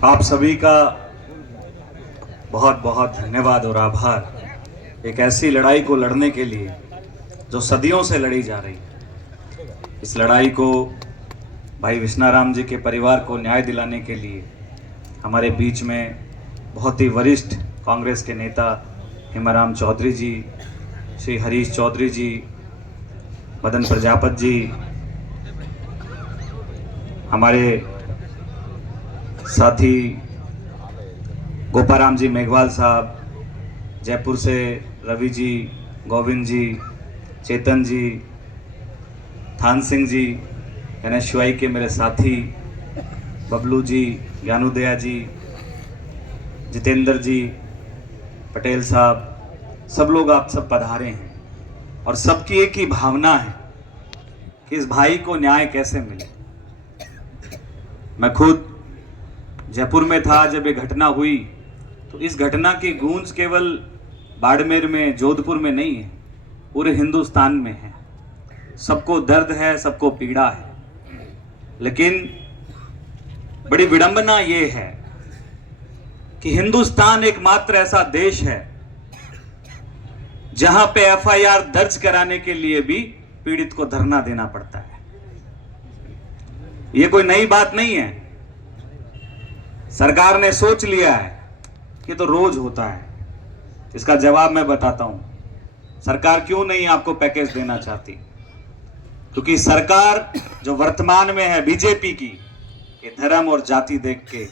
आप सभी का बहुत बहुत धन्यवाद और आभार। एक ऐसी लड़ाई को लड़ने के लिए जो सदियों से लड़ी जा रही है, इस लड़ाई को भाई विश्नाराम जी के परिवार को न्याय दिलाने के लिए हमारे बीच में बहुत ही वरिष्ठ कांग्रेस के नेता हेमाराम चौधरी जी, श्री हरीश चौधरी जी, मदन प्रजापत जी, हमारे साथी गोपाराम जी मेघवाल साहब, जयपुर से रवि जी, गोविंद जी, चेतन जी, थान सिंह जी, NSUI के मेरे साथी बबलू जी, ज्ञानुदया जी, जितेंद्र जी, पटेल साहब, सब लोग आप सब पधारे हैं और सबकी एक ही भावना है कि इस भाई को न्याय कैसे मिले। मैं खुद जयपुर में था जब ये घटना हुई, तो इस घटना की गूंज केवल बाड़मेर में, जोधपुर में नहीं है, पूरे हिंदुस्तान में है। सबको दर्द है, सबको पीड़ा है, लेकिन बड़ी विडंबना ये है कि हिंदुस्तान एकमात्र ऐसा देश है जहां पे FIR दर्ज कराने के लिए भी पीड़ित को धरना देना पड़ता है। ये कोई नई बात नहीं है, सरकार ने सोच लिया है कि तो रोज होता है। इसका जवाब मैं बताता हूं, सरकार क्यों नहीं आपको पैकेज देना चाहती, क्योंकि सरकार जो वर्तमान में है बीजेपी की, ये धर्म और जाति देख के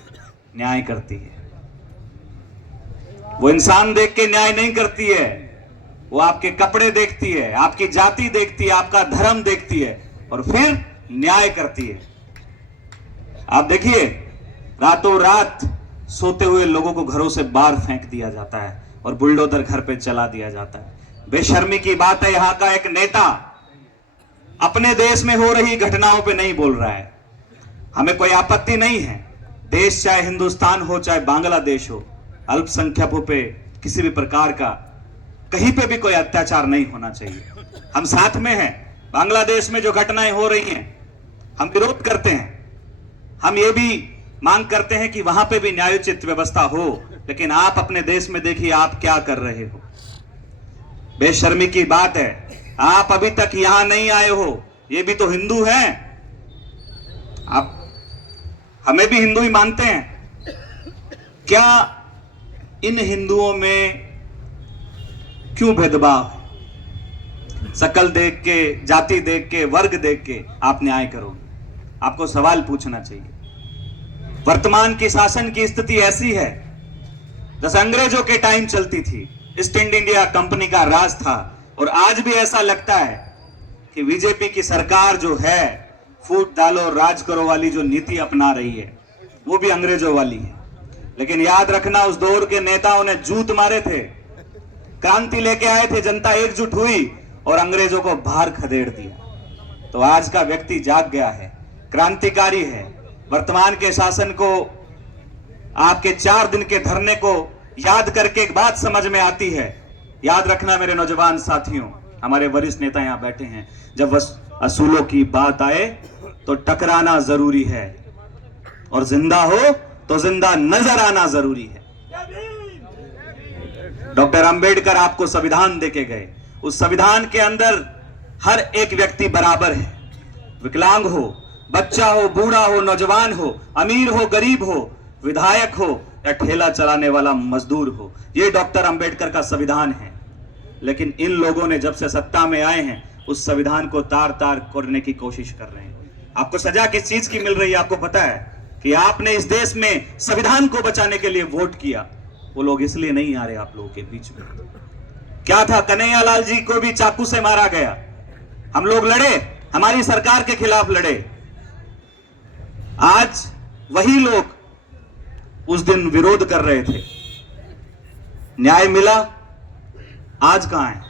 न्याय करती है। वो इंसान देख के न्याय नहीं करती है, वो आपके कपड़े देखती है, आपकी जाति देखती है, आपका धर्म देखती है और फिर न्याय करती है। आप देखिए, रातों रात सोते हुए लोगों को घरों से बाहर फेंक दिया जाता है और बुलडोजर घर पे चला दिया जाता है। बेशर्मी की बात है, यहां का एक नेता अपने देश में हो रही घटनाओं पे नहीं बोल रहा है। हमें कोई आपत्ति नहीं है, देश चाहे हिंदुस्तान हो चाहे बांग्लादेश हो, अल्पसंख्यकों पे किसी भी प्रकार का कहीं पे भी कोई अत्याचार नहीं होना चाहिए। हम साथ में हैं। बांग्लादेश में जो घटनाएं हो रही हैं, हम विरोध करते हैं। हम ये भी मांग करते हैं कि वहां पे भी न्यायोचित व्यवस्था हो, लेकिन आप अपने देश में देखिए आप क्या कर रहे हो। बेशर्मी की बात है, आप अभी तक यहां नहीं आए हो। ये भी तो हिंदू हैं, आप हमें भी हिंदू ही मानते हैं। क्या इन हिंदुओं में क्यों भेदभाव है? शकल देख के, जाति देख के, वर्ग देख के आप न्याय करोगे? आपको सवाल पूछना चाहिए। वर्तमान की शासन की स्थिति ऐसी है जैसे अंग्रेजों के टाइम चलती थी, ईस्ट इंडिया कंपनी का राज था, और आज भी ऐसा लगता है कि बीजेपी की सरकार जो है, फूट डालो राज करो वाली जो नीति अपना रही है, वो भी अंग्रेजों वाली है। लेकिन याद रखना, उस दौर के नेताओं ने जूत मारे थे, क्रांति लेके आए थे, जनता एकजुट हुई और अंग्रेजों को बाहर खदेड़ दिया। तो आज का व्यक्ति जाग गया है, क्रांतिकारी है। वर्तमान के शासन को, आपके 4 दिन के धरने को याद करके एक बात समझ में आती है। याद रखना मेरे नौजवान साथियों, हमारे वरिष्ठ नेता यहां बैठे हैं, जब असूलों की बात आए तो टकराना जरूरी है, और जिंदा हो तो जिंदा नजर आना जरूरी है। डॉक्टर अंबेडकर आपको संविधान देके गए, उस संविधान के अंदर हर एक व्यक्ति बराबर है। विकलांग हो, बच्चा हो, बूढ़ा हो, नौजवान हो, अमीर हो, गरीब हो, विधायक हो या ठेला चलाने वाला मजदूर हो, ये डॉक्टर अंबेडकर का संविधान है। लेकिन इन लोगों ने जब से सत्ता में आए हैं, उस संविधान को तार तार करने की कोशिश कर रहे हैं। आपको सजा किस चीज की मिल रही है? आपको पता है कि आपने इस देश में संविधान को बचाने के लिए वोट किया। वो लोग इसलिए नहीं आ रहे आप लोगों के बीच में। क्या था, कन्हैयालाल जी को भी चाकू से मारा गया, हम लोग लड़े, हमारी सरकार के खिलाफ लड़े। आज वही लोग उस दिन विरोध कर रहे थे, न्याय मिला, आज कहां है?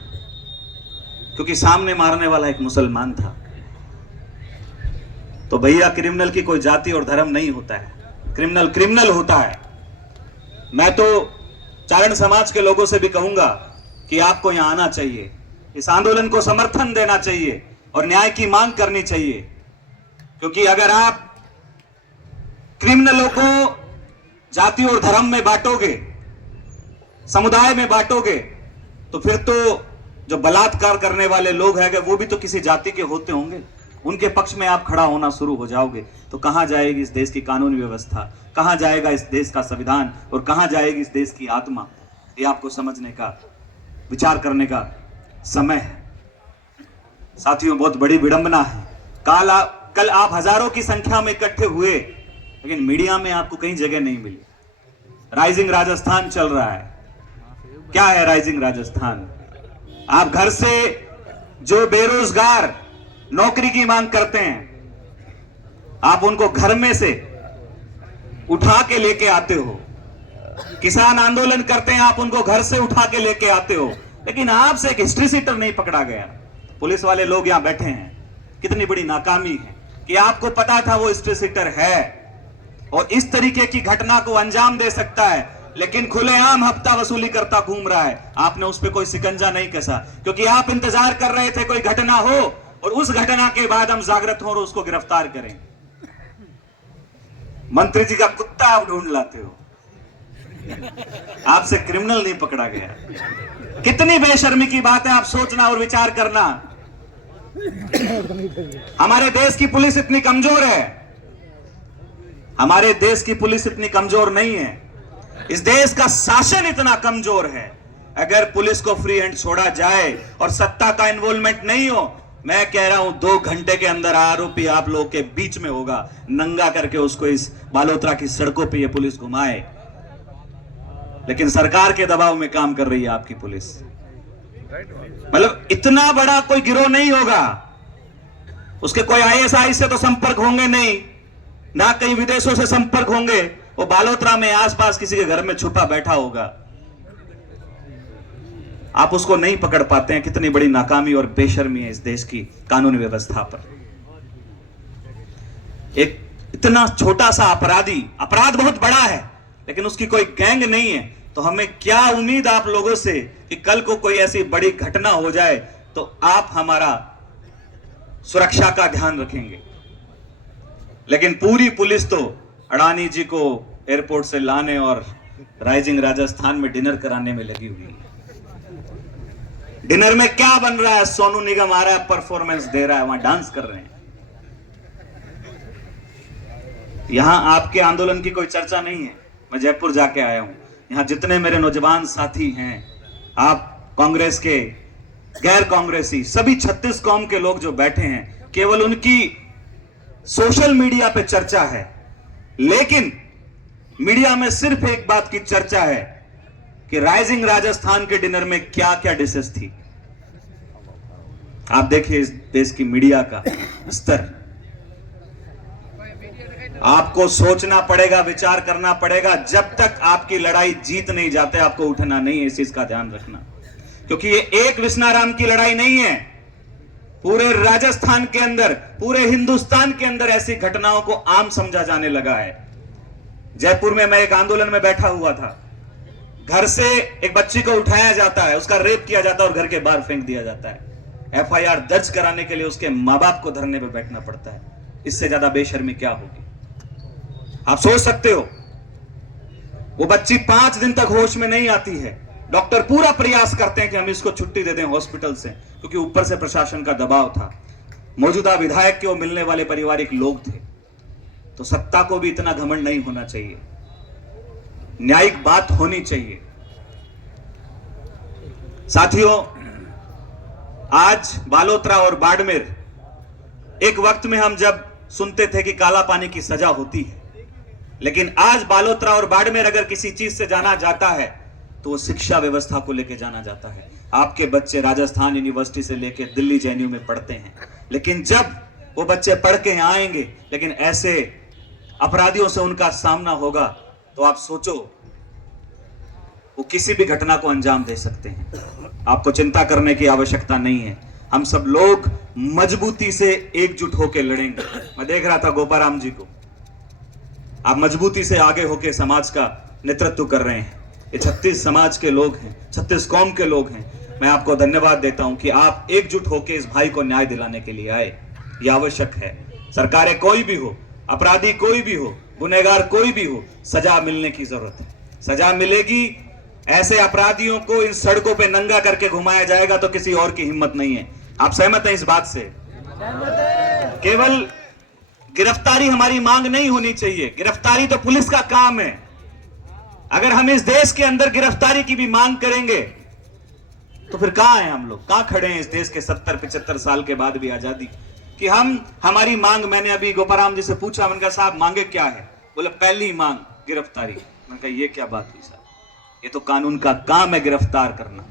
क्योंकि सामने मारने वाला एक मुसलमान था। तो भैया, क्रिमिनल की कोई जाति और धर्म नहीं होता है, क्रिमिनल क्रिमिनल होता है। मैं तो चारण समाज के लोगों से भी कहूंगा कि आपको यहां आना चाहिए, इस आंदोलन को समर्थन देना चाहिए, और न्याय की मांग करनी चाहिए, क्योंकि अगर आप क्रिमिनलों को जाति और धर्म में बांटोगे, समुदाय में बांटोगे, तो फिर तो जो बलात्कार करने वाले लोग हैं वो भी तो किसी जाति के होते होंगे, उनके पक्ष में आप खड़ा होना शुरू हो जाओगे तो कहां जाएगी इस देश की कानूनी व्यवस्था, कहां जाएगा इस देश का संविधान और कहां जाएगी इस देश की आत्मा। ये आपको समझने का, विचार करने का समय है। साथियों, बहुत बड़ी विडंबना है। कल आप हजारों की संख्या में इकट्ठे हुए, लेकिन मीडिया में आपको कहीं जगह नहीं मिली। राइजिंग राजस्थान चल रहा है। क्या है राइजिंग राजस्थान? आप घर से जो बेरोजगार नौकरी की मांग करते हैं, आप उनको घर में से उठा के लेके आते हो। किसान आंदोलन करते हैं, आप उनको घर से उठा के लेके आते हो, लेकिन आपसे एक हिस्ट्री सीटर नहीं पकड़ा गया। पुलिस वाले लोग यहां बैठे हैं। कितनी बड़ी नाकामी है कि आपको पता था वो हिस्ट्री सीटर है और इस तरीके की घटना को अंजाम दे सकता है, लेकिन खुलेआम हफ्ता वसूली करता घूम रहा है। आपने उस पर कोई शिकंजा नहीं कसा, क्योंकि आप इंतजार कर रहे थे कोई घटना हो और उस घटना के बाद हम जागृत हो और उसको गिरफ्तार करें। मंत्री जी का कुत्ता आप ढूंढ लाते हो, आपसे क्रिमिनल नहीं पकड़ा गया। कितनी बेशर्मी की बात है, आप सोचना और विचार करना। हमारे देश की पुलिस इतनी कमजोर है, हमारे देश की पुलिस इतनी कमजोर नहीं है, इस देश का शासन इतना कमजोर है। अगर पुलिस को फ्री हैंड छोड़ा जाए और सत्ता का इन्वॉल्वमेंट नहीं हो, मैं कह रहा हूं 2 घंटे के अंदर आरोपी आप लोगों के बीच में होगा, नंगा करके उसको इस बालोतरा की सड़कों पे ये पुलिस घुमाए। लेकिन सरकार के दबाव में काम कर रही है आपकी पुलिस। मतलब इतना बड़ा कोई गिरोह नहीं होगा, उसके कोई आईएसआई से तो संपर्क होंगे नहीं, ना कहीं विदेशों से संपर्क होंगे, वो बालोतरा में आसपास किसी के घर में छुपा बैठा होगा। आप उसको नहीं पकड़ पाते हैं। कितनी बड़ी नाकामी और बेशर्मी है इस देश की कानूनी व्यवस्था पर। एक इतना छोटा सा अपराध बहुत बड़ा है, लेकिन उसकी कोई गैंग नहीं है, तो हमें क्या उम्मीद आप लोगों से कि कल को कोई ऐसी बड़ी घटना हो जाए तो आप हमारा सुरक्षा का ध्यान रखेंगे। लेकिन पूरी पुलिस तो अडानी जी को एयरपोर्ट से लाने और राइजिंग राजस्थान में डिनर कराने में लगी हुई है। डिनर में क्या बन रहा है? सोनू निगम आ रहा है, परफॉर्मेंस दे रहा है, वहां डांस कर रहे हैं। यहां आपके आंदोलन की कोई चर्चा नहीं है। मैं जयपुर जाके आया हूं, यहां जितने मेरे नौजवान साथी हैं, आप कांग्रेस के, गैर कांग्रेसी, सभी 36 कौम के लोग जो बैठे हैं, केवल उनकी सोशल मीडिया पे चर्चा है। लेकिन मीडिया में सिर्फ एक बात की चर्चा है कि राइजिंग राजस्थान के डिनर में क्या क्या डिशेस थी। आप देखिए इस देश की मीडिया का स्तर। आपको सोचना पड़ेगा, विचार करना पड़ेगा। जब तक आपकी लड़ाई जीत नहीं जाते, आपको उठना नहीं है। इस चीज का ध्यान रखना, क्योंकि ये एक विश्नाराम की लड़ाई नहीं है। पूरे राजस्थान के अंदर, पूरे हिंदुस्तान के अंदर ऐसी घटनाओं को आम समझा जाने लगा है। जयपुर में मैं एक आंदोलन में बैठा हुआ था। घर से एक बच्ची को उठाया जाता है, उसका रेप किया जाता है और घर के बाहर फेंक दिया जाता है। एफआईआर दर्ज कराने के लिए उसके मां बाप को धरने पर बैठना पड़ता है। इससे ज्यादा बेशर्मी क्या होगी? आप सोच सकते हो। वो बच्ची 5 दिन तक होश में नहीं आती है। डॉक्टर पूरा प्रयास करते हैं कि हम इसको छुट्टी दे दें हॉस्पिटल से, क्योंकि ऊपर से प्रशासन का दबाव था। मौजूदा विधायक के वो मिलने वाले पारिवारिक लोग थे। तो सत्ता को भी इतना घमंड नहीं होना चाहिए, न्यायिक बात होनी चाहिए। साथियों, आज बालोतरा और बाड़मेर, एक वक्त में हम जब सुनते थे कि काला पानी की सजा होती है, लेकिन आज बालोतरा और बाड़मेर अगर किसी चीज से जाना जाता है तो वो शिक्षा व्यवस्था को लेकर जाना जाता है। आपके बच्चे राजस्थान यूनिवर्सिटी से लेकर दिल्ली जेएनयू में पढ़ते हैं, लेकिन जब वो बच्चे पढ़ के आएंगे, लेकिन ऐसे अपराधियों से उनका सामना होगा, तो आप सोचो वो किसी भी घटना को अंजाम दे सकते हैं। आपको चिंता करने की आवश्यकता नहीं है। हम सब लोग मजबूती से एकजुट होकर लड़ेंगे। मैं देख रहा था गोपाराम जी को, आप मजबूती से आगे होकर समाज का नेतृत्व कर रहे हैं। ये 36 समाज के लोग हैं, 36 कौम के लोग हैं। मैं आपको धन्यवाद देता हूं कि आप एकजुट होकर इस भाई को न्याय दिलाने के लिए आए। यह आवश्यक है। सरकारें कोई भी हो, अपराधी कोई भी हो, गुनहगार कोई भी हो, सजा मिलने की जरूरत है। सजा मिलेगी। ऐसे अपराधियों को इन सड़कों पे नंगा करके घुमाया जाएगा तो किसी और की हिम्मत नहीं है। आप सहमत हैं इस बात से? केवल गिरफ्तारी हमारी मांग नहीं होनी चाहिए। गिरफ्तारी तो पुलिस का काम है। अगर हम इस देश के अंदर गिरफ्तारी की भी मांग करेंगे तो फिर कहां हैं हम लोग? कहां खड़े हैं इस देश के 70-75 साल के बाद भी आजादी कि हमारी मांग? मैंने अभी गोपाराम जी से पूछा, मैंने कहा साहब मांगे क्या है? बोले पहली मांग गिरफ्तारी। मैंने कहा ये क्या बात हुई साहब? ये तो कानून का काम है गिरफ्तार करना।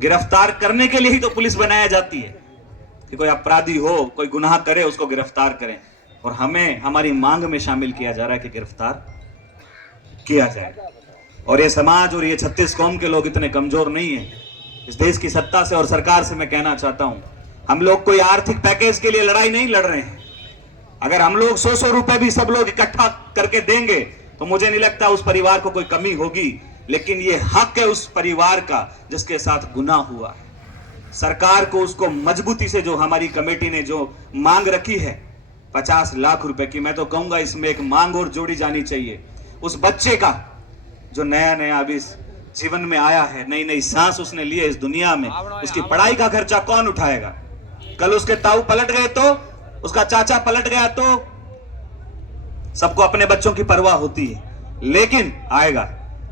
गिरफ्तार करने के लिए ही तो पुलिस बनाया जाती है कि कोई अपराधी हो, कोई गुनाह करे, उसको गिरफ्तार करें। और हमें हमारी मांग में शामिल किया जा रहा है कि गिरफ्तार किया जाए। और ये समाज और ये 36 कौम के लोग इतने कमजोर नहीं है। इस देश की सत्ता से और सरकार से मैं कहना चाहता हूं, हम लोग कोई आर्थिक पैकेज के लिए लड़ाई नहीं लड़ रहे हैं। अगर हम लोग 100-100 रुपए भी सब लोग इकट्ठा करके देंगे तो मुझे नहीं लगता उस परिवार को कोई कमी होगी। लेकिन ये हक है उस परिवार का जिसके साथ गुनाह हुआ है। सरकार को उसको मजबूती से, जो हमारी कमेटी ने जो मांग रखी है 50 लाख रुपए की, मैं तो कहूंगा इसमें एक मांग और जोड़ी जानी चाहिए। उस बच्चे का जो नया नया अभी जीवन में आया है, नई नई सांस उसने ली है इस दुनिया में, उसकी पढ़ाई का खर्चा कौन उठाएगा? कल उसके ताऊ पलट गए तो, उसका चाचा पलट गया तो, सबको अपने बच्चों की परवाह होती है, लेकिन आएगा।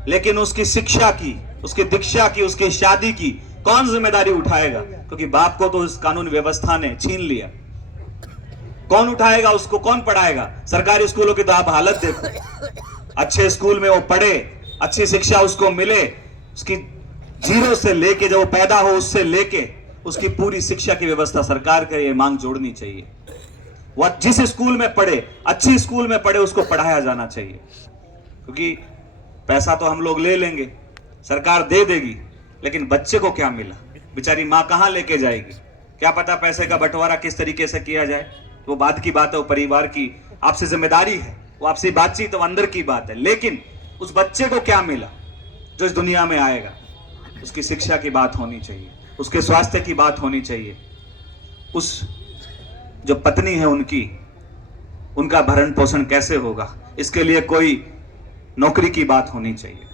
लेकिन उसकी शिक्षा की, उसकी दीक्षा की, उसकी शादी की कौन जिम्मेदारी उठाएगा? क्योंकि बाप को तो इस कानून व्यवस्था ने छीन लिया। कौन उठाएगा उसको? कौन पढ़ाएगा? सरकारी स्कूलों की तो आप हालत देखो। अच्छे स्कूल में वो पढ़े, अच्छी शिक्षा उसको मिले, उसकी जीरो से लेके जब वो पैदा हो उससे लेके उसकी पूरी शिक्षा की व्यवस्था सरकार के ये मांग जोड़नी चाहिए। वह जिस स्कूल में पढ़े, अच्छी स्कूल में पढ़े, उसको पढ़ाया जाना चाहिए। क्योंकि पैसा तो हम लोग ले लेंगे, सरकार दे देगी, लेकिन बच्चे को क्या मिला? बेचारी माँ कहां लेके जाएगी? क्या पता पैसे का बंटवारा किस तरीके से किया जाए। वो बात की बात है, वो परिवार की आपसे जिम्मेदारी है, वो आपसे बातचीत तो अंदर की बात है। लेकिन उस बच्चे को क्या मिला जो इस दुनिया में आएगा? उसकी शिक्षा की बात होनी चाहिए, उसके स्वास्थ्य की बात होनी चाहिए, उस जो पत्नी है उनका भरण पोषण कैसे होगा, इसके लिए कोई नौकरी की बात होनी चाहिए।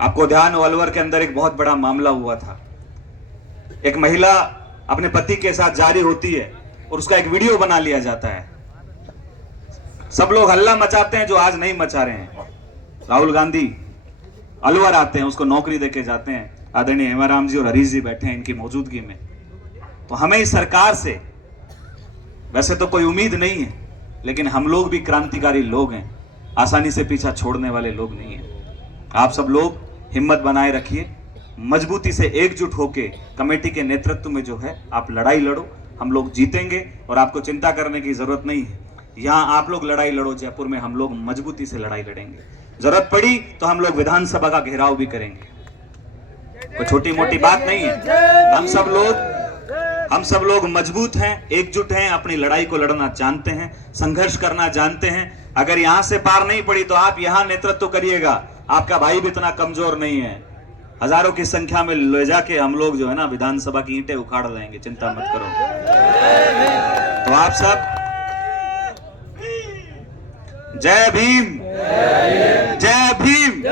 आपको ध्यान हो, अलवर के अंदर एक बहुत बड़ा मामला हुआ था। एक महिला अपने पति के साथ जा रही होती है और उसका एक वीडियो बना लिया जाता है। सब लोग हल्ला मचाते हैं जो आज नहीं मचा रहे हैं। राहुल गांधी अलवर आते हैं, उसको नौकरी देके जाते हैं। आदरणीय हेमाराम जी और हरीश जी बैठे हैं इनकी मौजूदगी में। तो हमें इस सरकार से वैसे तो कोई उम्मीद नहीं है, लेकिन हम लोग भी क्रांतिकारी लोग हैं, आसानी से पीछा छोड़ने वाले लोग नहीं हैं। आप सब लोग हिम्मत बनाए रखिए, मजबूती से एकजुट होके कमेटी के नेतृत्व में जो है आप लड़ाई लड़ो। हम लोग जीतेंगे और आपको चिंता करने की जरूरत नहीं है। यहाँ आप लोग लड़ाई लड़ो, जयपुर में हम लोग मजबूती से लड़ाई लड़ेंगे। जरूरत पड़ी तो हम लोग विधानसभा का घेराव भी करेंगे। कोई छोटी मोटी बात नहीं है। हम सब लोग मजबूत हैं, एकजुट हैं, अपनी लड़ाई को लड़ना जानते हैं, संघर्ष करना जानते हैं। अगर यहां से पार नहीं पड़ी तो आप यहां नेतृत्व करिएगा। आपका भाई भी इतना कमजोर नहीं है। हजारों की संख्या में ले जाके हम लोग जो है ना विधानसभा की ईंटें उखाड़ लेंगे, चिंता मत करो। तो आप सब जय भीम, जय भीम।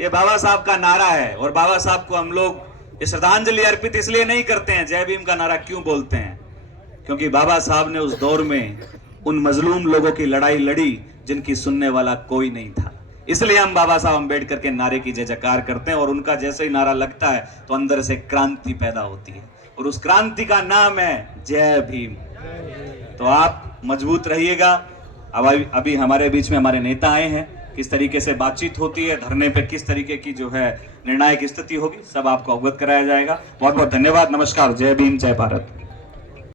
ये बाबा साहब का नारा है और बाबा साहब को हम लोग ये श्रद्धांजलि अर्पित इसलिए नहीं करते हैं। जय भीम का नारा क्यों बोलते हैं? क्योंकि बाबा साहब ने उस दौर में उन मजलूम लोगों की लड़ाई लड़ी जिनकी सुनने वाला कोई नहीं था। इसलिए हम बाबा साहब अम्बेडकर के नारे की जय जयकार करते हैं और उनका जैसे ही नारा लगता है तो अंदर से क्रांति पैदा होती है और उस क्रांति का नाम है जय भीम। तो आप मजबूत रहिएगा। अभी हमारे बीच में हमारे नेता आए हैं, किस तरीके से बातचीत होती है, धरने पे किस तरीके की जो है निर्णायक स्थिति होगी, सब आपको अवगत कराया जाएगा। बहुत बहुत धन्यवाद। नमस्कार। जय भीम, जय भारत।